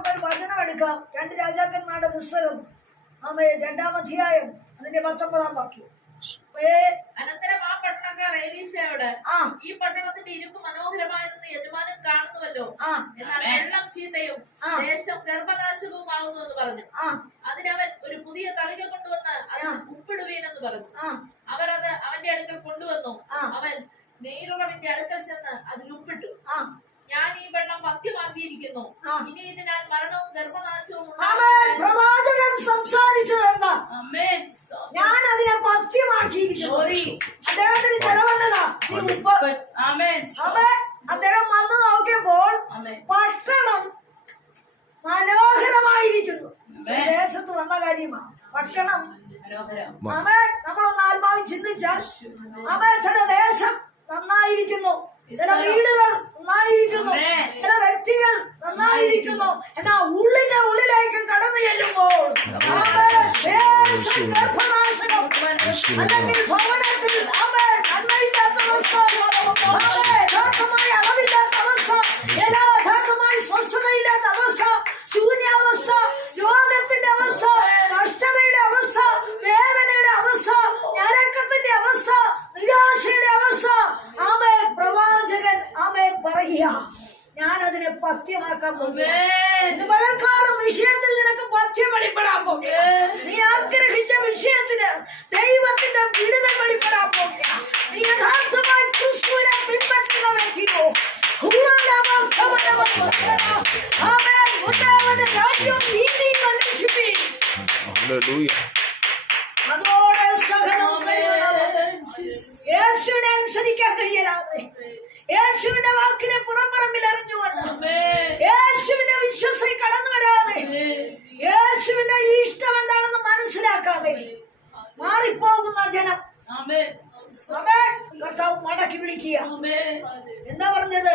നമുക്കൊരു വചനം എടുക്കാം. രണ്ട് രാജാക്കന്മാരുടെ പുസ്തകം. ആമേ രണ്ടാം അധ്യായം അതിന്റെ പത്തൊമ്പതാം വാക്യം. അനന്തരം ആ പട്ടണക്കാർ ഏലീസയോട് ആ. ഈ പട്ടണത്തിന്റെ ഇരുമ്പ് മനോഹരമായതെന്ന് യജമാനൻ കാണുന്നുവല്ലോ. ആ. എന്നാൽ വെള്ളം ചീത്തയും ദേശം ദേശം ഗർഭനാശകവുമാകുന്നു എന്ന് പറഞ്ഞു. ആ. അതിനവൻ ഒരു പുതിയ തളിക കൊണ്ടുവന്ന് അത്. ഉപ്പിടുവീനെന്ന് പറഞ്ഞു. ആ. അവർ അത് അവന്റെ അടുക്കൽ കൊണ്ടുവന്നു. അവൻ നെയ്റുറവിന്റെ അടുക്കൽ ചെന്ന് അതിൽ ഉപ്പിട്ടു. ആ. ഞാൻ ഈ വെള്ളം ഭക്തിമാക്കിയിരിക്കുന്നു ഇനി ഇത് ഞാൻ മരണവും ഗർഭനാശവും പ്രവാചകൻ സംസാരിച്ചതെന്താ അമ്മേൻ ഞാൻ അതിനെ പഥ്യമാക്കിയിരിക്കുന്നു അദ്ദേഹത്തിന് ചെലവല്ലതാ അദ്ദേഹം വന്നു നോക്കിയപ്പോൾ ആമേൻ. പട്ടണം മനോഹരമായിരിക്കുന്നു. ആമേൻ. ദേശത്ത് വന്ന കാര്യമാ. ഭക്ഷണം. മനോഹരം. അവൻ നമ്മളൊന്ന് ആത്മാവിൽ ചിന്തിച്ചാൽ അവൻ ചില ദേശം നന്നായിരിക്കുന്നു. ചില വീടുകൾ നന്നായിരിക്കുന്നു. ചില വ്യക്തികൾ നന്നായിരിക്കുന്നു. എന്നാ ഉള്ളിന്റെ ഉള്ളിലേക്ക് കടന്നു ചെല്ലുമ്പോൾ അവൻ ദേശം ഗർഭനാശകം അല്ലെങ്കിൽ ഭവനത്തിൽ അവൻ നന്മയില്ലാത്ത അവസ്ഥ യഥാർത്ഥമായ അളവില്ലാത്ത അവസ്ഥ എല്ലാ യഥാർത്ഥമായ സ്വസ്ഥതയില്ലാത്ത അവസ്ഥ ശൂന്യാവസ്ഥ രോഗത്തിന്റെ അവസ്ഥ കഷ്ടതയുടെ അവസ്ഥ വേദനയുടെ അവസ്ഥ ഞരക്കത്തിന്റെ അവസ്ഥ നിരാശയുടെ അവസ്ഥ ആമേ പ്രവാചകൻ ആമേ പറയുക ഞാൻ അതിനെ പഥ്യമാക്കാൻ പോകുന്നു ഇന്ന് വിഷയത്തിൽ നിനക്ക് പഥ്യം വെളിപ്പെടാൻ പോകുക നീ ആഗ്രഹിച്ച വിഷയത്തിന് ദൈവത്തിന്റെ വിടുതൽ വെളിപ്പെടാൻ പോകുക നീ യഥാർത്ഥമായി ക്രിസ്തുവിനെ പിൻപറ്റുന്ന വ്യക്തിയോ Hallelujah. മനസ്സിലാക്കാതെ മാറിപ്പോകുന്ന ജനം. കർത്താവ് മടക്കി വിളിക്കുക. എന്താ പറഞ്ഞത്?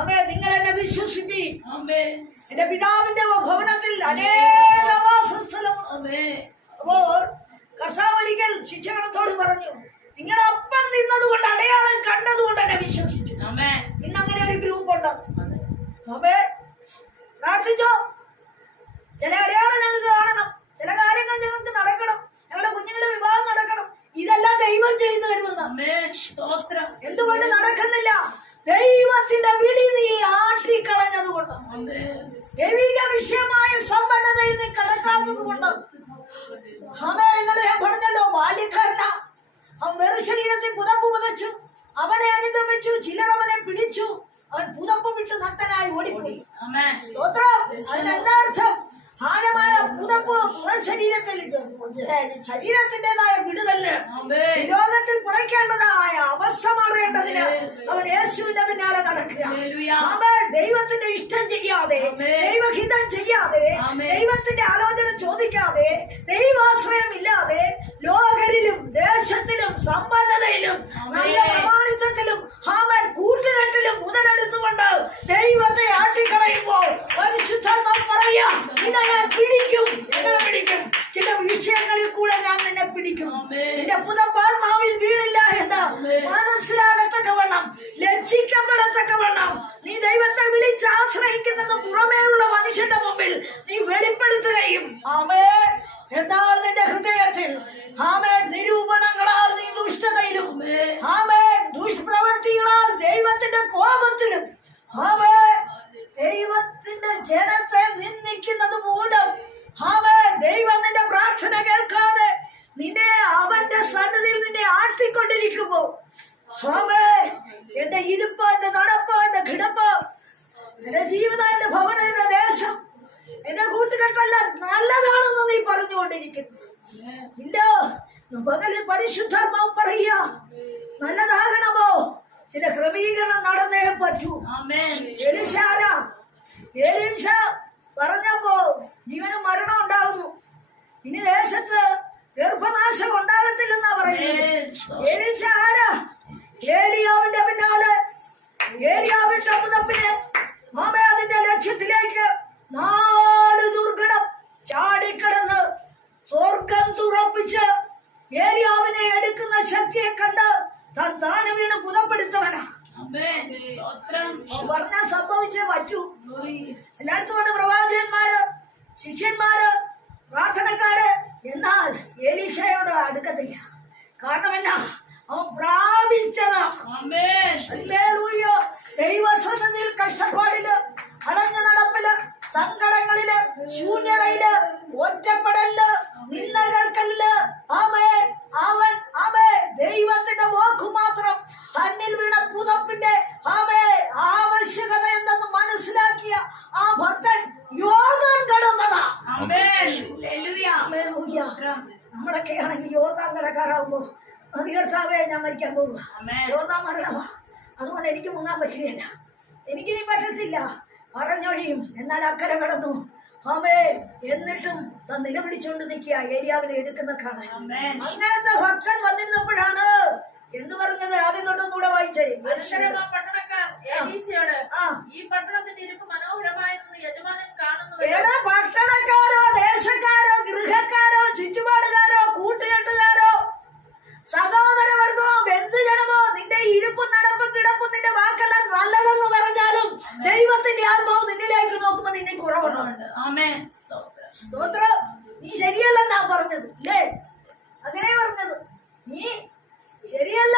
അവേ നിങ്ങൾ എന്നെ വിശ്വസിപ്പി. എന്റെ പിതാവിന്റെ ഭവനത്തിൽ അനേക അപ്പോൾ കർത്താവ് ഒരിക്കൽ ശിക്ഷകണത്തോട് പറഞ്ഞു നിങ്ങൾ അപ്പം തിന്നതുകൊണ്ട് അടയാളം കണ്ടതുകൊണ്ട് എന്നെ വിശ്വസിച്ചു. ഇന്ന് അങ്ങനെ ഒരു ഗ്രൂപ്പ് ഉണ്ട് അപ്പേ പ്രാർത്ഥിച്ചോ? ചില അടയാളം ഞങ്ങൾക്ക് കാണണം. ചില കാര്യങ്ങൾ ഞങ്ങൾക്ക് നടക്കണം. ഞങ്ങളുടെ കുഞ്ഞുങ്ങളുടെ വിവാഹം നടക്കണം. ഇതെല്ലാം ദൈവം ചെയ്തു തരുമെന്ന്. എന്തുകൊണ്ട് നടക്കുന്നില്ല? ദൈവത്തിന്റെ വിളി നീ ആട്ടിക്കളഞ്ഞതുകൊണ്ട് ദൈവിക വിഷയമായ സമ്പന്നതയിൽ നീ കടക്കാത്തത് കൊണ്ട് അതെ ഇന്നലെ ഞാൻ പറഞ്ഞല്ലോ ബാല്യക്കാരന. അവൻ വെറു ശരീരത്തിൽ പുതപ്പ് പുതച്ചു. അവനെ അനുഗമിച്ചു ചിലർ അവനെ പിടിച്ചു. അവൻ പുതപ്പ് വിട്ട് നഗ്നനായി ഓടിപ്പോയി. സ്തോത്രം. അതിനെന്താ അർത്ഥം? ആഴമായ പുതപ്പ് പുറം ശരീരത്തിൽ ശരീരത്തിന്റേതായ വിടുതൽ വിരോധത്തിൽ ലോകത്തിൽ പുറയ്ക്കേണ്ടതായ അവസ്ഥ മാറേണ്ടതിന് അവൻ യേശുവിന്റെ പിന്നാലെ നടക്കുക. ദൈവത്തിന്റെ ഇഷ്ടം ചെയ്യാതെ ദൈവഹിതം ചെയ്യാതെ ദൈവത്തിന്റെ ആലോചന ചോദിക്കാതെ ദൈവാശ്രയം ഇല്ലാതെ ലോകരിലും ദേശത്തിലും സമ്പന്നതയിലും നല്ല പ്രമാണിത്വത്തിലും ഹാമൻ കൂട്ടുകെട്ടിലും മുതലെടുത്തുകൊണ്ട് ദൈവത്തെ ആട്ടിക്കളയുമ്പോൾ പരിശുദ്ധന്മാർ പറയാ നിന്നെ ഞാൻ പിടിക്കും എങ്ങനെ പിടിക്കും ചില വിഷയങ്ങളിൽ കൂടെ ഞാൻ നിന്നെ പിടിക്കും നിന്റെ പുതപ്പാത്മാവിൽ വീണില്ല എന്ന് മനസ്സിലാകത്തക്കവണ്ണം ലജ്ജിക്കപ്പെടത്തക്കവണ്ണം നീ ദൈവത്തെ വിളിച്ച് ആശ്രയിക്കുന്നത് പുറമേയുള്ള മനുഷ്യന്റെ മുമ്പിൽ നീ വെളിപ്പെടുത്തുകയും ആമേ എന്നാൽ നിന്റെ ഹൃദയത്തിൽ ആമേ നിരൂപണങ്ങളാൽ നീ ദുഷ്ടതയിലും ആമേ ദുഷ്പ്രവർത്തികളാൽ ദൈവത്തിന്റെ കോപത്തിലും ആമേ ദൈവത്തിന്റെ ജനത്തെ നിന്ദിക്കുന്നത് മൂലം ആമേ ദൈവം നിന്റെ പ്രാർത്ഥന കേൾക്കാതെ നിന്നെ അവന്റെ സന്നദ്ധിയിൽ നിന്നെ ആട്ടിക്കൊണ്ടിരിക്കുമ്പോ ആമേ എന്റെ ഇരിപ്പ് എന്റെ നടപ്പ് എന്റെ കിടപ്പ് എന്റെ ജീവിതം എന്റെ ഭവനം എന്റെ ദേശം എന്റെ കൂട്ടുകെട്ടെല്ലാം നല്ലതാണെന്ന് നീ പറഞ്ഞുകൊണ്ടിരിക്കുന്നു. ഇല്ല പകൽ പരിശുദ്ധാത്മാവ് പറയുക നല്ലതാകണമോ? ചില ക്രമീകരണം നടന്നേ പറ്റൂ. എലിശാല എലിശ പറഞ്ഞപ്പോ ജീവനും മരണം ഉണ്ടാകുന്നു. ഇനി ദേശത്ത് ഗർഭനാശം ഉണ്ടാകത്തില്ലെന്നാ പറയുന്നത് പിന്നാലെ അതിന്റെ ലക്ഷ്യത്തിലേക്ക് നാല് ദുർഘടം ചാടിക്കിടന്ന് സ്വർഗം തുറപ്പിച്ച് ഏരിയാവിനെ എടുക്കുന്ന ശക്തിയെ കണ്ട് താൻ താനെ വീണ് പുതപ്പെടുത്തവനാ പറഞ്ഞാൽ സംഭവിച്ചേ പറ്റൂ. എല്ലായിടത്തും പ്രവാചകന്മാര് ശിഷ്യന്മാര് പ്രാർത്ഥനക്കാര്. എന്നാൽ എലീശയോട് അടുക്കത്തില്ല കാരണം എന്നാ? അവൻ പ്രാപിച്ചതാ. ദൈവസന്നതിയിൽ കഷ്ടപ്പാടിൽ അടഞ്ഞ നടപ്പിൽ സങ്കടങ്ങളിൽ ശൂന്യതയിൽ ഒറ്റപ്പെടൽ നിന്നകൾക്കല്ല് അമേ അവൻ അമേ ദൈവത്തിന്റെ വാക്കു മാത്രം തന്നിൽ വീണ പുതപ്പിന്റെ അമേ ആവശ്യകത എന്തെന്ന് മനസ്സിലാക്കിയ ആ ഭക്തൻ യോഗം കട നമ്മളൊക്കെ ആണെങ്കിൽ യോർദാൻ കടക്കാറാവുമ്പോ കർത്താവേ ഞാൻ മരിക്കാൻ പോകുക യോർദാൻ അറിയാമോ അതുകൊണ്ട് എനിക്ക് മുങ്ങാൻ പറ്റില്ല. പറ്റുകയില്ല എനിക്കിനി പറ്റത്തില്ല. പറഞ്ഞൊഴിയും എന്നാൽ അക്കരെ കടന്നു. അവേ എന്നിട്ടും താൻ നിലവിളിച്ചുകൊണ്ട് നിൽക്കുക. ഏരിയാവിനെ എടുക്കുന്ന കാണാൻ. അങ്ങനത്തെ ഭക്തൻ വന്നിരുന്നപ്പോഴാണ് എന്ത് പറഞ്ഞത് ആദ്യം തൊട്ടും കൂടെ വായിച്ചേ. അനന്തരം ആ പട്ടണക്കാർ ഏലീശയോട് ഈ പട്ടണത്തിന്റെ ഇരുപ്പ് മനോഹരമായെന്ന് യജമാനൻ കാണുന്നു. ഏടാ പട്ടണക്കാരോ ദേശക്കാരോ ഗൃഹക്കാരോ ചുറ്റുപാടുകാരോ കൂട്ടുകെട്ടുകാരോ സഹോദരവർഗോ ബന്ധുജനമോ നിന്റെ ഇരിപ്പും നടപ്പും കിടപ്പും നിന്റെ വാക്കെല്ലാം നല്ലതെന്ന് പറഞ്ഞാലും ദൈവത്തിന്റെ ആത്മാവ് നിന്നിലേക്ക് നോക്കുമ്പോ നിന്നെ കുറവുണ്ട്. സ്തോത്രം. നീ ശരിയല്ലെന്നാ പറഞ്ഞത് ഇല്ലേ? അങ്ങനെ പറഞ്ഞത്. നീ ശരിയല്ല.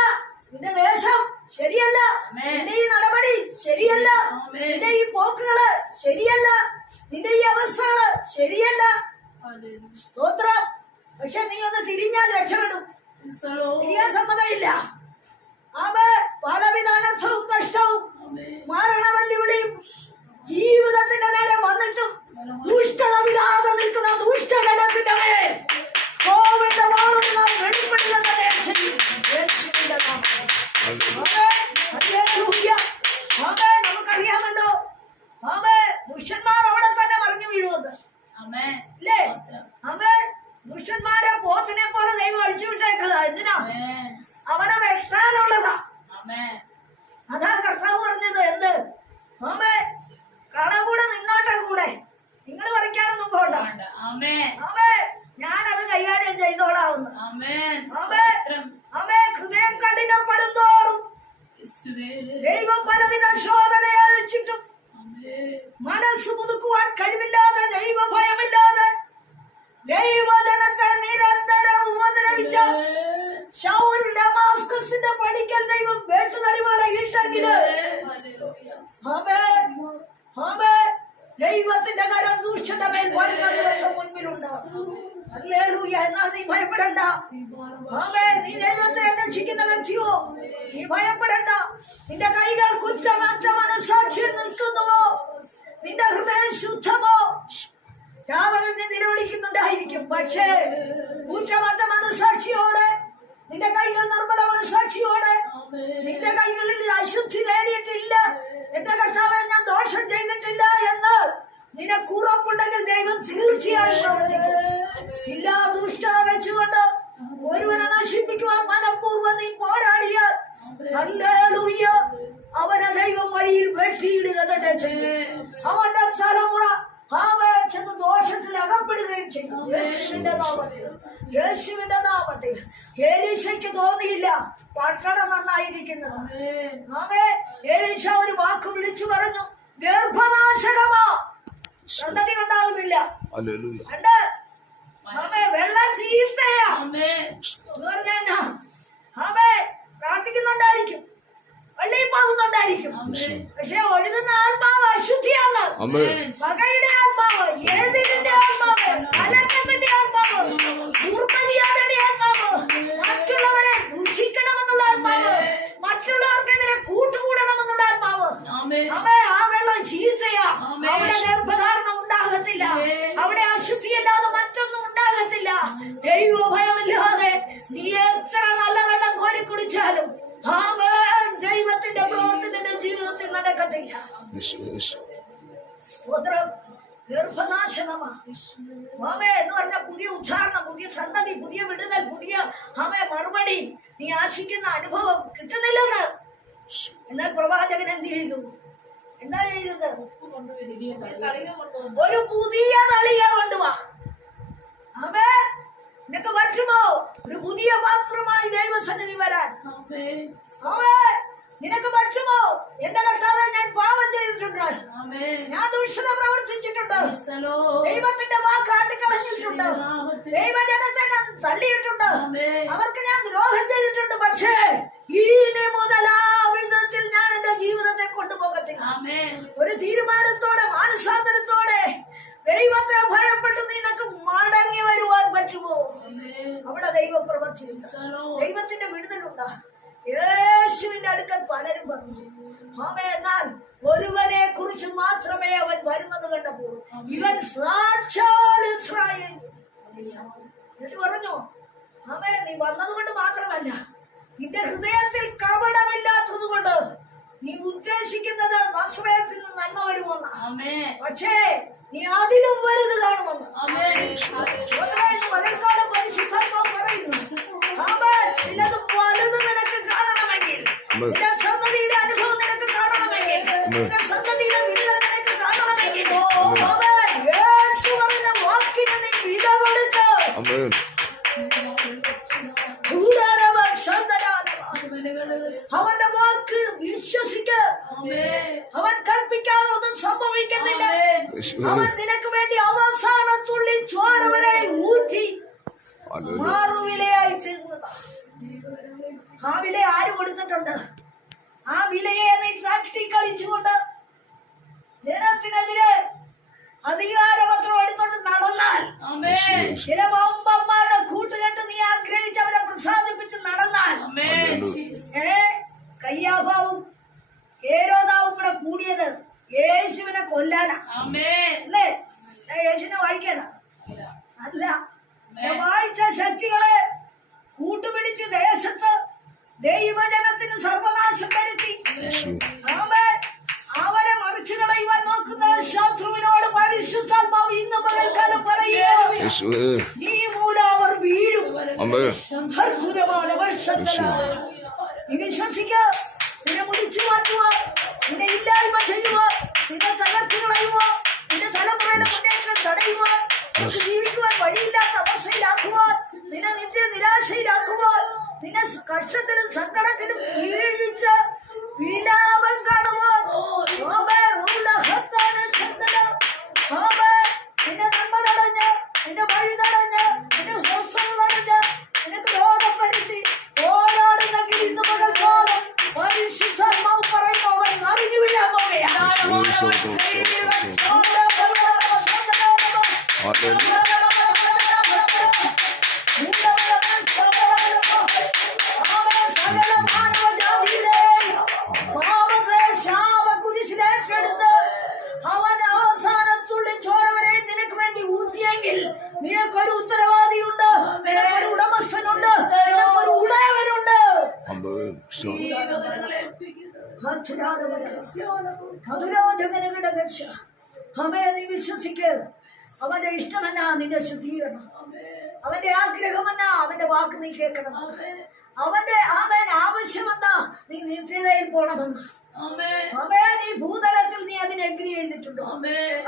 നിന്റെ ദേശം ശരിയല്ല. നിന്റെ ഈ നടപടി ശരിയല്ല. നിന്റെ ഈ പോക്കുകൾ ശരിയല്ല. നിന്റെ ഈ അവസ്ഥകൾ ശരിയല്ല. സ്തോത്രം. പക്ഷെ നീ ഒന്ന് തിരിഞ്ഞാൽ രക്ഷപ്പെടും. തിരിയാൻ സമ്മതമില്ല. അവ പലവിധ കഷ്ടവും. മരണ വെല്ലുവിളിയും ജീവിതത്തിന്റെ നേരെ വന്നിട്ടും ദുഷ്ടത വിടാതെ നിൽക്കുന്ന ദുഷ്ടജനത്തിന്റെ മേൽ കോവിഡ് വാളുന്ന വെളിപ്പെടുക തന്നെ ചെയ്യും. യേശുവിന്റെ നാമത്തിൽ. ആമേൻ. ഹല്ലേലൂയ. ആമേൻ. നമുക്കറിയാമല്ലോ ആമേ പുരുഷന്മാർ അവിടെ തന്നെ മറിഞ്ഞു വീഴുമെന്ന് ആമേൻ ഇല്ലേ ആമേ പുരുഷന്മാരെ പോത്തിനെ പോലെ ദൈവം അഴിച്ചു വിട്ടേക്കുക എന്തിനാ ആമേൻ അവനെ വെട്ടാനുള്ളതാ ആമേൻ അതാ കർത്താവ് പറഞ്ഞത് എന്ത് ആമേ കള കൂടെ നിന്നോട്ടെ കൂടെ നിങ്ങൾ പറിക്കാനൊന്നും പോണ്ട വേണ്ട. ആമേൻ ആമേ ഞാനത് കൈകാര്യം ചെയ്തോളാവുന്നു ആമേൻ ആമേ സ്തോത്രം ആമേ ഹൃദയം കഠിനപ്പെടും തോറും യേശുവേ ദൈവം പലവിധ ശോധന അയച്ചിട്ടും ആമേൻ മനസ്സ് പുതുക്കുവാൻ കഴിവില്ലാതെ ദൈവഭയമില്ലാതെ ദൈവജനത്തെ നിരന്തരം ഉപദ്രവിച്ച ശൗൽ ഡമാസ്കസിന്റെ പഠിക്കൽ ദൈവം ആമേ ദൈവത്തിന്റെ കരം ദൂഷ്യത മേൽ വരുന്ന ദിവസം മുൻപിലുണ്ട്. എന്നാൽ നീ ഭയപ്പെടണ്ട. ആമേ നീ ദൈവത്തെ രക്ഷിക്കുന്ന വ്യക്തിയോ? നീ ഭയപ്പെടണ്ട. നിന്റെ കൈകൾ കുറ്റമറ്റ മനസാക്ഷിയിൽ നിൽക്കുന്നുവോ നിന്റെ ഹൃദയം ശുദ്ധമോ? രാവിലെ നീ നിലവിളിക്കുന്നുണ്ടായിരിക്കും. പക്ഷേ കുറ്റമറ്റ മനസാക്ഷിയോടെ നിന്റെ കൈകൾ നിർമ്മല മനസാക്ഷിയോടെ നിന്റെ കൈകളിൽ അശുദ്ധി നേടിയിട്ടില്ല. എന്റെ കർത്താവെ ഞാൻ ദോഷം ചെയ്തിട്ടില്ല എന്ന് നിനക്ക് ഉറപ്പുണ്ടെങ്കിൽ ദൈവം തീർച്ചയായും പ്രവർത്തിക്കും. എല്ലാ ദുഷ്ടത വെച്ചുകൊണ്ട് ഒരുവനെ നശിപ്പിക്കുവാൻ മനഃപൂർവം നീ പോരാടിയാൽ അവനെ ദൈവം വഴിയിൽ വെട്ടിയിടുക തന്നെ ചെയ്യും. അവന്റെ തലമുറ അവൻ ദോഷത്തിൽ അകപ്പെടുകയും ചെയ്യും യേശുവിന്റെ നാമത്തിൽ. യേശുവിന്റെ നാമത്തിൽ. ഏലീശയ്ക്ക് തോന്നിയില്ല. പട്ടണം നന്നായിരിക്കുന്നത്. ആമേ ഏലീശ ഒരു വാക്ക് വിളിച്ചു പറഞ്ഞു. ഗർഭനാശകമാ. സന്തതി ഉണ്ടാകുന്നില്ല. കണ്ട് ആമേ വെള്ളം ചീത്തയാ ആമേ പ്രാർത്ഥിക്കുന്നുണ്ടായിരിക്കും. പള്ളിയിൽ പോകുന്നുണ്ടായിരിക്കും. പക്ഷെ ഒഴുകുന്ന ആത്മാവ് അശുദ്ധിയാണ്. Amen. ഏതിന്റെ ആത്മാവ്? കലക്കത്തിന്റെ ആത്മാവ്. ദുർമര്യാദയുടെ ആത്മാവ്. മറ്റുള്ളവരെ ദുഷിക്കണമെന്നുള്ള ആത്മാവ്. മറ്റുള്ളവർക്കെതിരെ കൂട്ടുകൂടണമെന്നുള്ള ആത്മാവ്. അവേ ആ വെള്ളം ചീത്തയാ. അവിടെ ഗർഭധാരണം ഉണ്ടാകത്തില്ല. അവിടെ അശുദ്ധിയല്ലാതെ മറ്റൊന്നും ഉണ്ടാകത്തില്ല. ദൈവഭയമില്ലാതെ നീ എത്ര നല്ല വെള്ളം കോരി കുടിച്ചാലും ദൈവത്തിന്റെ പ്രവർത്തി നിന്റെ ജീവിതത്തിൽ നടക്കത്തില്ല. സ്തോത്രം. ഗർഭനാശനമാ ആമേ എന്ന് പറഞ്ഞ പുതിയ ഉദാഹരണം പുതിയ സന്തതി പുതിയ വിടുതൽ പുതിയ ആമേ മറുപടി നീ ആശിക്കുന്ന അനുഭവം കിട്ടുന്നില്ലെന്ന്. എന്നാൽ പ്രവാചകൻ എന്ത് ചെയ്തു? എന്താ ചെയ്തത്? ഒരു പുതിയ തളിക കൊണ്ടുവാ. ആമേ നിനക്ക് പറ്റുമോ? ഒരു പുതിയ പാത്രമായി ദൈവസന്നിധി വരാൻ. ആമേ നിനക്ക് പറ്റുമോ? എന്റെ കർത്താവെ ഞാൻ പാപം ചെയ്തിട്ടുണ്ട്. ഞാൻ ദൂഷണ പ്രവർത്തിച്ചിട്ടുണ്ട്. ദൈവത്തിന്റെ വാക്ക് ആട്ടിക്കളഞ്ഞ കളഞ്ഞിട്ടുണ്ട് ദൈവജനത്തെ ഞാൻ തള്ളിയിട്ടുണ്ട്. അവർക്ക് ഞാൻ ദ്രോഹം ചെയ്തിട്ടുണ്ട്. പക്ഷേ ഇനി മുതൽ ആ വിധത്തിൽ ഞാൻ എന്റെ ജീവിതത്തെ കൊണ്ടുപോകത്തില്ല. ഒരു തീരുമാനത്തോടെ മാനസാന്തരത്തോടെ ദൈവത്തെ ഭയപ്പെട്ട് നിനക്ക് മടങ്ങി വരുവാൻ പറ്റുമോ? അവിടെ ദൈവപ്രവർത്തി ദൈവത്തിന്റെ വിടുതലുണ്ട്. യേശുവിന്റെ അടുക്കൽ പലരും പറഞ്ഞു ആമേ എന്നാൽ ഒരുവനെ കുറിച്ച് മാത്രമേ അവൻ വരുന്നത് കണ്ടപ്പോൾ ഇവൻ സാക്ഷാൽ ഇസ്രായേൽ. എന്നിട്ട് പറഞ്ഞു ആമേ നീ വന്നത് കൊണ്ട് മാത്രമല്ല നിന്റെ ഹൃദയത്തിൽ കപടമില്ലാത്തത് കൊണ്ട് നീ ഉദ്ദേശിക്കുന്നത് നസ്രയത്തിൽ നിന്ന് നന്മ വരുമെന്ന്. പക്ഷേ നീ അതിലും വലുത് കാണുമെന്ന്. പകൽക്കാലം പരിശുദ്ധാത്മാവ് പറയുന്നു. ചിലത് വലുത് നിനക്ക് നിന്റെ സന്തതിയുടെ അനുഭവം നിനക്ക് കാണണമെങ്കിൽ സന്തതിയുടെ വിടുതൽ നിനക്ക് കാണണമെങ്കിൽ. യേശു പറഞ്ഞ വാക്കിന് നീ വില കൊടുക്ക്. അവന്റെ വാക്ക് വിശ്വസിക്ക. അവൻ കൽപ്പിക്കാതെ ഒന്നും സംഭവിക്കുന്നില്ല അവൻ നിനക്ക് വേണ്ടി അവസാന തുള്ളി ചോര വരെ ഊറ്റി. മാറുവിലയായി തീർന്നതാ. ആ വില ആര് കൊടുത്തിട്ടുണ്ട്? ആ വിലയെ നീ തട്ടിക്കളിച്ചുകൊണ്ട് ജനത്തിനെതിരെ അധികാരപത്രം എടുത്തോണ്ട് നടന്നാൽ ചില വമ്പന്മാരുടെ കൂട്ടുകെട്ട് നീ ആഗ്രഹിച്ച് അവരെ പ്രസാദിപ്പിച്ച് നടന്നാൽ ഏ കയ്യാഭാവും ഏരോതാവും കൂടെ കൂടിയത് യേശുവിനെ കൊല്ലാനാ. അല്ലേ? യേശുവിനെ വായിക്കാനാ? അല്ല. വായിച്ച ശക്തികളെ കൂട്ടുപിടിച്ച് ദേശത്ത് ദൈവജനത്തിന് സർവനാശം വരുത്തി. അവരെ മറിച്ചു കളയുവാൻ നോക്കുന്ന ശത്രുവിനോട് പരിശുദ്ധാത്മാവ് ഇന്ന് പകൽക്കാലം പറയുക യേശുവേ നീ മൂലം അവർ വീഴും. അമ്മേ അത്ഭുതമായ വർഷസ്ഥലാണ് നീ വിശ്വസിക്ക നിന്നെ മുടിച്ചു മാറ്റുക നിന്നെ ഇല്ലായ്മ ചെയ്യുക നിന്നെ തകർത്ത് കളയുക നിന്റെ തലമുറയുടെ മുന്നേറ്റം തടയുക ജീവിക്കുവാൻ വഴിയില്ലാത്ത അവസ്ഥയിലാക്കുക നിന്നെ നിന്റെ നിരാശയിലാക്കുമ്പോൾ നിന്നെ കഷ്ടത്തിലും സങ്കടത്തിലും വീഴിച്ച് വിലാപം നീ അവന്റെ ഇഷ്ടമല്ല നിന്റെ ശുദ്ധീകരണം. അവന്റെ ആഗ്രഹമല്ല അവന്റെ വാക്ക് നീ കേൾക്കണം. അവന്റെ അവൻ ആവശ്യമെന്നാ നീ നിത്യതയിൽ പോണമെന്ന് അവൻ ഈ ഭൂതലത്തിൽ നീ അതിനെ എഗ്രി ചെയ്തിട്ടുണ്ടോ?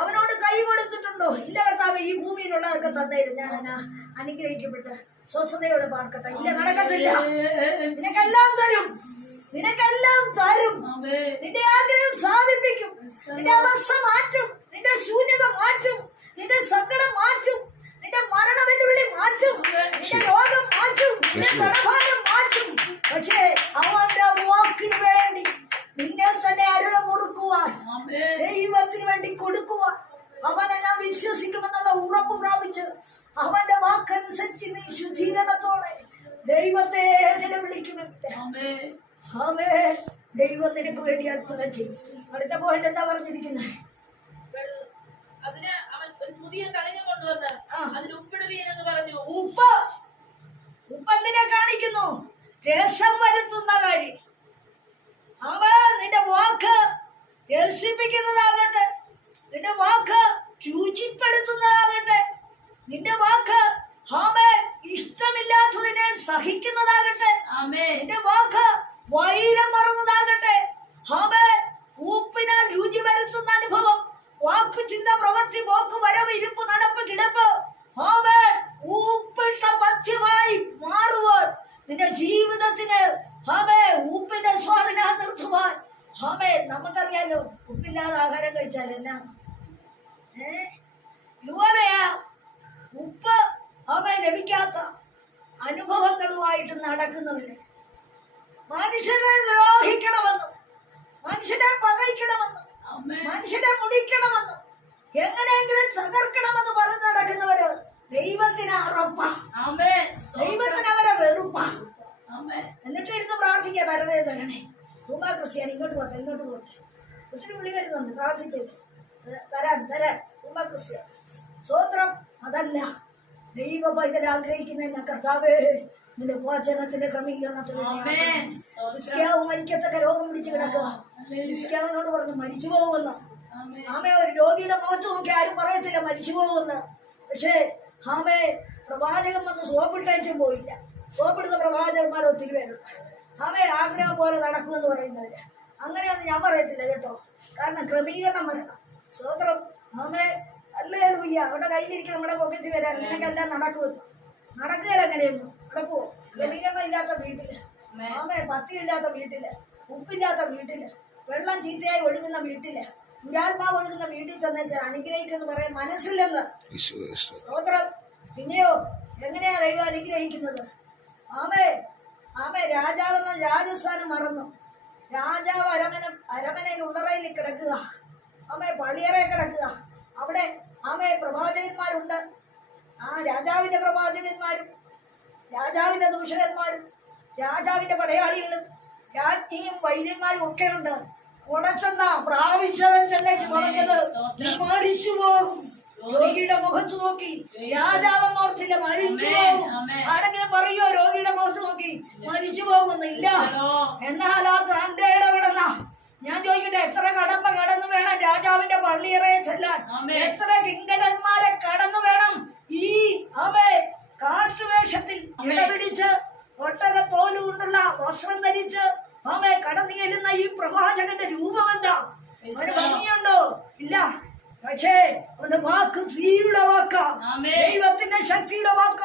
അവനോട് കൈ കൊടുത്തിട്ടുണ്ടോ? ഇല്ല കർത്താവ് ഈ ഭൂമിയിലുള്ളതൊക്കെ തന്നേരും. ഞാൻ അനുഗ്രഹിക്കപ്പെട്ട് സ്വസ്ഥതയോടെ പാർക്കട്ടെ. ഇല്ല നടക്കത്തില്ല. നിനക്കെല്ലാം തരും. നിനക്കെല്ലാം തരും. നിന്റെ ആഗ്രഹം സാധിപ്പിക്കും. നിന്റെ അവസ്ഥ മാറ്റും. നിന്റെ ശൂന്യത മാറ്റും. നിന്റെ സങ്കടം മാറ്റും. നിന്റെ മരണ വെല്ലുവിളി മാറ്റും. നിന്റെ രോഗം മാറ്റും. നിന്റെ കടഭാരം മാറ്റും പക്ഷേ അവന്റെ വാക്കിന് വേണ്ടി നിന്നെ തന്നെ അരുള മുറുക്കുവാൻ ദൈവത്തിന് വേണ്ടി കൊടുക്കുവാൻ അവനെ ഞാൻ വിശ്വസിക്കുമെന്നുള്ള ഉറപ്പ് പ്രാപിച്ച് അവന്റെ വാക്കനുസരിച്ച് നീ ശുദ്ധീകരണത്തോടെ ദൈവത്തെ നിലവിളിക്കുന്നുണ്ട് ആമേ ദൈവം നിനക്ക് വേണ്ടി അത്ഭുതം ചെയ്യും അടുത്ത പോയിന്റ് എന്താ പറഞ്ഞിരിക്കുന്നത്? അതിന് അവൻ ഒരു പുതിയ തളിക കൊണ്ടുവന്ന് ആ. അതിന് ഉപ്പിടുവീൻ എന്ന് പറഞ്ഞു. ഉപ്പ്. ഉപ്പന്തിനെ കാണിക്കുന്നു? രസം വരുത്തുന്ന കാര്യം. അവ നിന്റെ വാക്ക് രസിപ്പിക്കുന്നതാകട്ടെ. നിന്റെ വാക്ക് രുചിപ്പെടുത്തുന്നതാകട്ടെ നിന്റെ വാക്ക് ആമേ ഇഷ്ടമില്ലാത്തതിനെ സഹിക്കുന്നതാകട്ടെ. നിന്റെ വാക്ക് വൈരം മറന്നതാകട്ടെ. ഹമേ ഉപ്പിനാൽ രുചി വരുത്തുന്ന അനുഭവം വാക്ക് ചിന്ത പ്രവൃത്തി പോക്ക് വരവ് ഇരിപ്പ് നടപ്പ് കിടപ്പ്. ഹോമേ ഉപ്പിട്ട പഥ്യമായി മാറുവാൻ നിന്റെ ജീവിതത്തിന് ഹമേ ഉപ്പിന്റെ സ്വാധീന നിർത്തുവാൻ. ഹമേ നമുക്കറിയാലോ ഉപ്പില്ലാതെ ആഹാരം കഴിച്ചാൽ എന്നാ? ഏ? ഇതുപോലെയാ ഉപ്പ് അനുഭവങ്ങളുമായിട്ട് നടക്കുന്നവന് മനുഷ്യരെ ദ്രോഹിക്കണമെന്നും മനുഷ്യരെ പകയ്ക്കണമെന്നും മനുഷ്യരെ മുടിക്കണമെന്നും എങ്ങനെയെങ്കിലും തകർക്കണമെന്ന് പറഞ്ഞു നടക്കുന്നവര് ദൈവത്തിന് അറപ്പാ. ദൈവത്തിന് അവരെ വെറുപ്പാ. എന്നിട്ട് ഇരുന്ന് പ്രാർത്ഥിക്കാൻ വരണേ. തരണേ ഭൂമാ ക്രിസ്ത്യാനി ഇങ്ങോട്ട് പോട്ടെ ഇങ്ങോട്ട് പോട്ടെ. ഒത്തിരി വിളി വരുന്നുണ്ട് പ്രാർത്ഥിച്ചത് തരാൻ തരാൻ ഭൂമാ ക്രിസ്ത്യാനി. സ്വോത്രം അതല്ല. ദൈവ പൈതൽ ആഗ്രഹിക്കുന്ന കർത്താവേ നിന്റെ വചനത്തിന്റെ ക്രമീകരണത്തിന് മരിക്കത്തക്ക രോഗം പിടിച്ചു കിടക്കുക. ക്രിസ്ത്യാവിനോട് പറഞ്ഞു മരിച്ചു പോകുന്നു. ആമേ ഒരു രോഗിയുടെ മുഖത്ത് നോക്കി ആരും പറയത്തില്ല മരിച്ചു പോകുന്നു. പക്ഷേ ആമേ പ്രവാചകൻ വന്ന് സോപ്പിട്ടേച്ചും പോയില്ല. സോപ്പിടുന്ന പ്രവാചകന്മാർ ഒത്തിരി പേരുണ്ട്. ആമേ ആഗ്രഹം പോലെ നടക്കുമെന്ന് പറയുന്നവര് അങ്ങനെയൊന്നും ഞാൻ പറയത്തില്ല കേട്ടോ. കാരണം ക്രമീകരണം വരണം. സ്വതന്ത്രം ആമേ അല്ലേ വയ്യ അവിടെ കയ്യിലിരിക്കും നമ്മുടെ പോക്കറ്റ് വരാൻ നിനക്കെല്ലാം നടക്കുമെന്ന് നടക്കുകയില്ല എങ്ങനെയൊന്നും നടക്കുവോ ക്രമീകരണം ഇല്ലാത്ത വീട്ടിൽ. ആമേ പത്തിയില്ലാത്ത വീട്ടിൽ. ഉപ്പില്ലാത്ത വീട്ടിൽ. വെള്ളം ചീത്തയായി ഒഴുകുന്ന വീട്ടിൽ. ദുരാത്മാവ് ഒഴുകുന്ന വീട്ടിൽ ചെന്നിട്ട് അനുഗ്രഹിക്കുന്നു പറയാൻ മനസ്സില്ലെന്ന്. സ്തോത്രം. പിന്നെയോ എങ്ങനെയാ ദൈവം അനുഗ്രഹിക്കുന്നത്? ആമേ ആമേ രാജാവെന്ന രാജസ്ഥാനം മറന്നു. രാജാവ് അരമന അരമനയിൽ ഉള്ളറയിൽ കിടക്കുക. ആമേ പള്ളിയറയിൽ കിടക്കുക. അവിടെ ആമേ പ്രവാചകന്മാരുണ്ട്. ആ രാജാവിന്റെ പ്രവാചകന്മാരും രാജാവിന്റെ ദൂഷകന്മാരും രാജാവിന്റെ പടയാളികളും രാജ്ഞിയും വൈദ്യന്മാരും ഒക്കെ ഉണ്ട് ഉടച്ചെന്ന പ്രാവശ്യവൻ ചെന്നേച്ച് പറഞ്ഞത് "നീ മരിച്ചു പോകും. രോഗിയുടെ മുഖത്ത് നോക്കി. രാജാവെന്നോർത്തില്ല മരിച്ചു പോകും. ആരെങ്കിലും പറയോ രോഗിയുടെ മുഖത്ത് നോക്കി? മരിച്ചു പോകുന്നില്ല. എന്നാൽ ആ തന്റെ ഇടപെടണ ഞാൻ ചോദിക്കട്ടെ എത്ര കടമ്പ കടന്നു വേണം രാജാവിന്റെ പള്ളിയറയെ ചെല്ലാൻ? എത്ര കിങ്കരന്മാരെ കടന്നു വേണം ഈ അവേ കാട്ടുവേഷത്തിൽ ഇടപിടിച്ച് ഒട്ടക തോലുകൊണ്ടുള്ള വസ്ത്രം ധരിച്ച് അവെ കടന്നു ചെല്ലുന്ന ഈ പ്രവാചകന്റെ രൂപം എന്താ? ഒരു ഭംഗിയുണ്ടോ? ഇല്ല. പക്ഷേ അവന്റെ വാക്ക് തീയുടെ വാക്ക. ദൈവത്തിന്റെ ശക്തിയുടെ വാക്ക.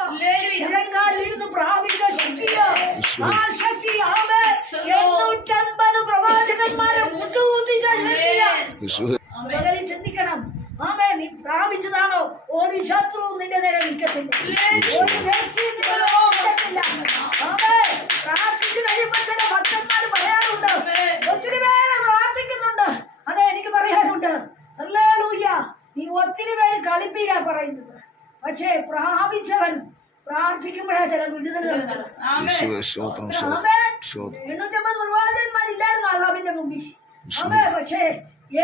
ഇഴങ്കാലിരുന്ന് പ്രാപിച്ച ശക്തിയോ. ആ ശക്തി ആമേ എണ്ണൂറ്റൻപത് പ്രവാചകന്മാരെ പകരം ചിന്തിക്കണം. ആമേ നീ പ്രാപിച്ചതാണോ? ഒരു ശത്രുവും നിന്റെ നേരെ നിൽക്കത്തില്ല. ഒരു നോക്കത്തില്ല ആമേ പ്രാർത്ഥിച്ചു കഴിയുമ്പോൾ ചില ഭക്തന്മാർ പറയാറുണ്ട്. ഒത്തിരി പേര് പ്രാർത്ഥിക്കുന്നുണ്ട്. അതെ എനിക്ക് പറയാനുണ്ട്. ഹല്ലേലൂയ നീ ഒത്തിരി പേര് കളിപ്പീരാ പറയുന്നത്. പക്ഷേ പ്രാപിച്ചവൻ പ്രാർത്ഥിക്കുമ്പോഴാ ചില വിടുതൽ നൽകുന്നത് ഈശോ സ്തോത്രം സ്തോത്രം സ്തോത്രം എണ്ണൂറ്റമ്പത് പ്രവാചകന്മാരില്ലായിരുന്നു ആഹാബിന്റെ മുമ്പിൽ. അതെ പക്ഷേ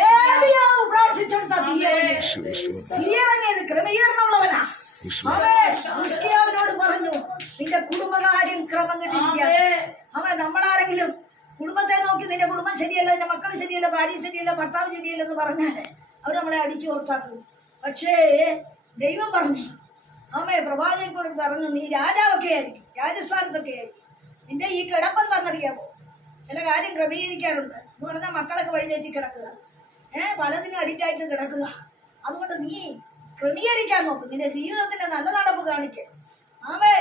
ഏലിയാവ് പ്രാർത്ഥിച്ചെടുത്ത തീയറങ്ങി ഈശോ ഈശോ. തീയറങ്ങിയത് ക്രമീകരണമുള്ളവനാ. ഈശോ. അവേ പറഞ്ഞു നിന്റെ കുടുംബകാര്യം ക്രമം കിട്ടിയിരിക്കുക അവൻ നമ്മളാരെങ്കിലും കുടുംബത്തെ നോക്കി നിന്റെ കുടുംബം ശരിയല്ല നിന്റെ മക്കൾ ശരിയല്ല ഭാര്യ ശരിയല്ല ഭർത്താവ് ശരിയല്ല എന്ന് പറഞ്ഞാൽ അവർ നമ്മളെ അടിച്ചു ഓർത്താക്കും. പക്ഷേ ദൈവം പറഞ്ഞു ആമേ പ്രവാചകനോട് പറഞ്ഞു നീ രാജാവൊക്കെ ആയിരിക്കും രാജസ്ഥാനത്തൊക്കെ ആയിരിക്കും. നിന്റെ ഈ കിടപ്പം പറഞ്ഞറിയാമോ ചില കാര്യം ക്രമീകരിക്കാറുണ്ട്. എന്ന് പറഞ്ഞാൽ മക്കളൊക്കെ വഴിതെറ്റി കിടക്കുക. ഏഹ് പലതിനും അഡിക്റ്റായിട്ട് കിടക്കുക. അതുകൊണ്ട് നീ ക്രമീകരിക്കാൻ നോക്കും. നിന്റെ ജീവിതത്തിന്റെ നല്ല നടപ്പ് കാണിക്കുക ആമേ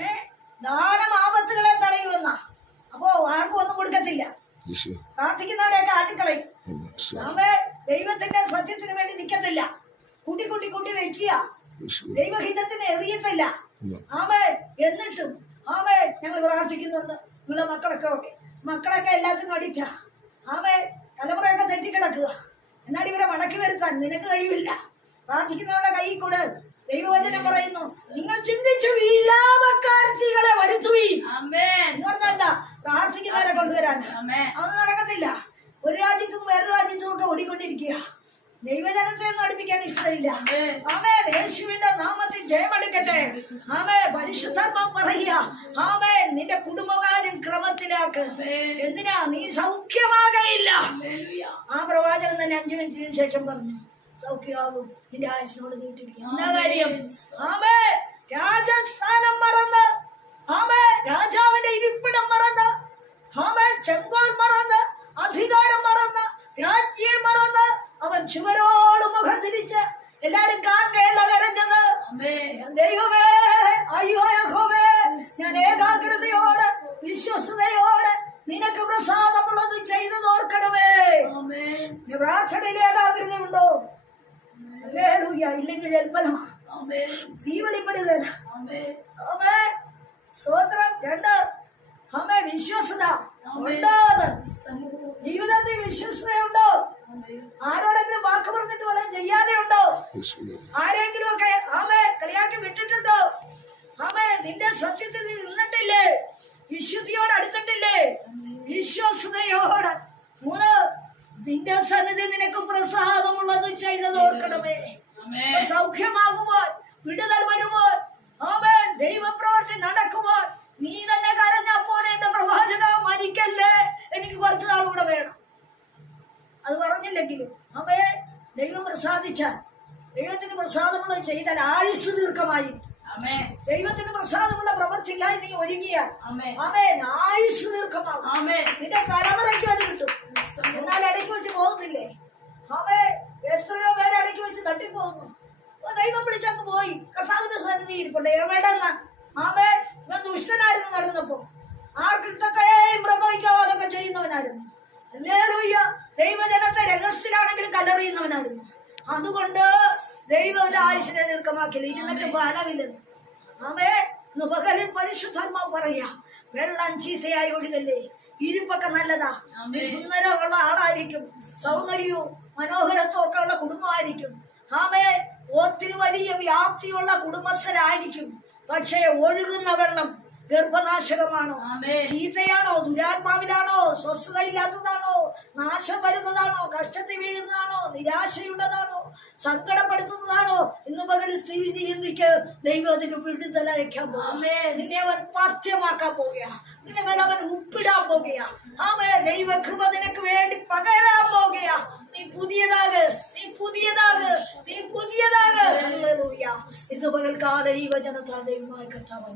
ഏഹ് ദാനം ആപത്തുകളെ തടയുമെന്ന. അപ്പോ ആർക്കും ഒന്നും കൊടുക്കത്തില്ല. പ്രാർത്ഥിക്കുന്നവരെയൊക്കെ ആട്ടിക്കളയും. ആമേ ദൈവത്തിന്റെ സത്യത്തിന് വേണ്ടി നിൽക്കത്തില്ല കൂട്ടി കൂട്ടി കൂട്ടി വെക്കുക ഈശോ ദൈവഹിതത്തിന് എറിയത്തില്ല. ആമേ എന്നിട്ടും ആമേ ഞങ്ങൾ പ്രാർത്ഥിക്കുന്നുണ്ട്. നിങ്ങളുടെ മക്കളൊക്കെ ഓക്കെ. മക്കളൊക്കെ എല്ലാത്തിനും അടിക്ക ആമേ തലമുറയൊക്കെ തെറ്റിക്കിടക്കുക എന്നാൽ ഇവരെ മടക്കി വരുത്താൻ നിനക്ക് കഴിയില്ല പ്രാർത്ഥിക്കുന്നവരുടെ കൈ കൂടെ ദൈവവചനം പറയുന്നു. നിങ്ങൾ ചിന്തിച്ചു വീലാപക്കാരത്തികളെ വരുത്തുവീൻ. പ്രാർത്ഥിക്കുന്നവരെ കൊണ്ടുവരാൻ. അത് നടക്കത്തില്ല. ഒരു രാജ്യത്തും വേറൊരു രാജ്യത്തും ഓടിക്കൊണ്ടിരിക്കുക. ദൈവജനത്തെ ഒന്നും അടുപ്പിക്കാൻ ഇഷ്ടമില്ല. ആമേ യേശുവിന്റെ നാമത്തിൽ ജയമെടുക്കട്ടെ. ആമേ പരിശുദ്ധർമ്മം പറയുക. ആമേ നിന്റെ കുടുംബകാര്യം ക്രമത്തിലാക്ക്. എന്തിനാ? നീ സൗഖ്യമാകയില്ല. ആ പ്രവാചകൻ തന്നെ അഞ്ചു മിനിറ്റിന് ശേഷം പറഞ്ഞു. സൗഖ്യമാകും. നിന്റെ ആയുസിനോട് നീട്ടിരിക്കും എന്താ കാര്യം? ആമേ രാജസ്ഥാനം മറന്ന്. ആമേ രാജാവിന്റെ ഇരിപ്പിടം മറന്ന്. ആമേ ചെങ്കോൽ മറന്ന്. അധികാരം മറന്ന്. രാജ്യം മറന്ന്. അവൻ ചുവരോട് മുഖം തിരിച്ച് എല്ലാരും കാണുകയല്ല കരഞ്ഞത് ദൈവമേ അയ്യോ യഹോവേ ഞാൻ ഏകാഗ്രതയോട് വിശ്വസതയോടെ നിനക്ക് പ്രസാദമുള്ളത് ചെയ്തു നോർക്കണമേ പ്രാർത്ഥനയിൽ ഏകാഗ്രതയുണ്ടോ? ഹല്ലേലൂയ. ഇല്ലെങ്കിൽ ജൽപ്പനമാ ജീവളിപ്പെടുക ആമേ സ്തോത്രം. രണ്ട്. അമ്മേ വിശ്വസത ഉണ്ടോ അത് ജീവിതത്തിൽ വിശ്വസതയുണ്ടോ? ആരോടെങ്കിലും വാക്ക് പറഞ്ഞിട്ട് വല്ലതും ചെയ്യാതെ ഉണ്ടോ? ആരെങ്കിലും ഒക്കെ ആമേ കളിയാക്കി വിട്ടിട്ടുണ്ടോ? ആമേ നിന്റെ സത്യത്തിൽ നീ നിന്നിട്ടില്ലേ? വിശുദ്ധിയോട് അടുത്തിട്ടില്ലേ? വിശ്വസതയോട് മൂന്ന് നിന്റെ സന്നിധി നിനക്ക് പ്രസാദമുള്ളത് ചെയ്തത് ഓർക്കണമേ. സൗഖ്യമാകുമ്പോൾ വിടുതൽ വരുമ്പോൾ ആമേ ദൈവപ്രവർത്തി നടക്കുമ്പോൾ നീ തന്നെ കരഞ്ഞ പോലെ എന്റെ പ്രവാചക മരിക്കല്ലേ? എനിക്ക് കുറച്ചു നാളുകൂടെ വേണം. അത് പറഞ്ഞില്ലെങ്കിലും അവയെ ദൈവം പ്രസാദിച്ചാൽ ദൈവത്തിന് പ്രസാദമുള്ള ചെയ്താൽ ആയുസ് ദീർഘമായിരിക്കും. ദൈവത്തിന് പ്രസാദമുള്ള പ്രവർത്തിക്കായി നീ ഒരുങ്ങിയാൽ അവൻ ആയുസ് ദീർഘമാകും. നിന്റെ തലമുറയ്ക്ക് അത് കിട്ടും. എന്നാൽ അടക്കി വെച്ച് പോകുന്നില്ലേ? അവേ എത്രയോ പേര് അടക്കി വെച്ച് തട്ടിപ്പോകുന്നു. ദൈവം വിളിച്ചങ്ങ് പോയി. കർത്താവിന്റെ സന്നിധി ഇരിപ്പുണ്ട്. ആമേ ഞാൻ ദുഷ്ടനായിരുന്നു നടന്നപ്പോ ആർക്കിട്ടൊക്കെയും പ്രഭവിക്കാതൊക്കെ ചെയ്യുന്നവനായിരുന്നു. ദൈവജനത്തെ രഹസ്യത്തിലാണെങ്കിൽ കലറിയുന്നവനായിരുന്നു അതുകൊണ്ട് ദൈവം ആയുഷിനെ ദീർഘമാക്കില്ല ഇരുന്നിട്ട് ഫലമില്ലെന്ന് അവേ നുപകലിൽ പരിശുദ്ധർമ്മ പരിശുദ്ധാത്മാവ് പറയാ വെള്ളം ചീത്തയായി ഒഴുകല്ലേ? ഇരുപ്പൊക്കെ നല്ലതാ. സുന്ദരമുള്ള ആളായിരിക്കും. സൗന്ദര്യവും മനോഹരത്വം ഒക്കെ ഉള്ള കുടുംബമായിരിക്കും. ആമേ ഒത്തിരി വലിയ വ്യാപ്തിയുള്ള കുടുംബസ്ഥരായിരിക്കും. പക്ഷേ ഒഴുകുന്ന വെള്ളം ഗർഭനാശകമാണോ? ചീത്തയാണോ? ദുരാത്മാവിലാണോ? സ്വസ്ഥതയില്ലാത്തതാണോ? നാശം വരുന്നതാണോ? കഷ്ടത്തിൽ വീഴുന്നതാണോ? നിരാശയുള്ളതാണോ? സങ്കടപ്പെടുത്തുന്നതാണോ? ഇന്ന് പകൽ തിരിഞ്ഞ് ചിന്തിക്ക് ദൈവത്തിന് വിടുതലയക്കാൻ പോകും നിന്നെ അവൻ പാഠ്യമാക്കാൻ പോകുക നിന്നെ മേലെ അവൻ ഉപ്പിടാൻ പോകുക ആമേ ദൈവകൃപ നിനക്ക് വേണ്ടി പകരാൻ പോകുക നീ പുതിയതാക്. നീ പുതിയതാക്. നീ പുതിയതാക്. ഇന്ന് പകൽക്കാല ഈ വചനത്താ ദൈവമായി കർത്താവ്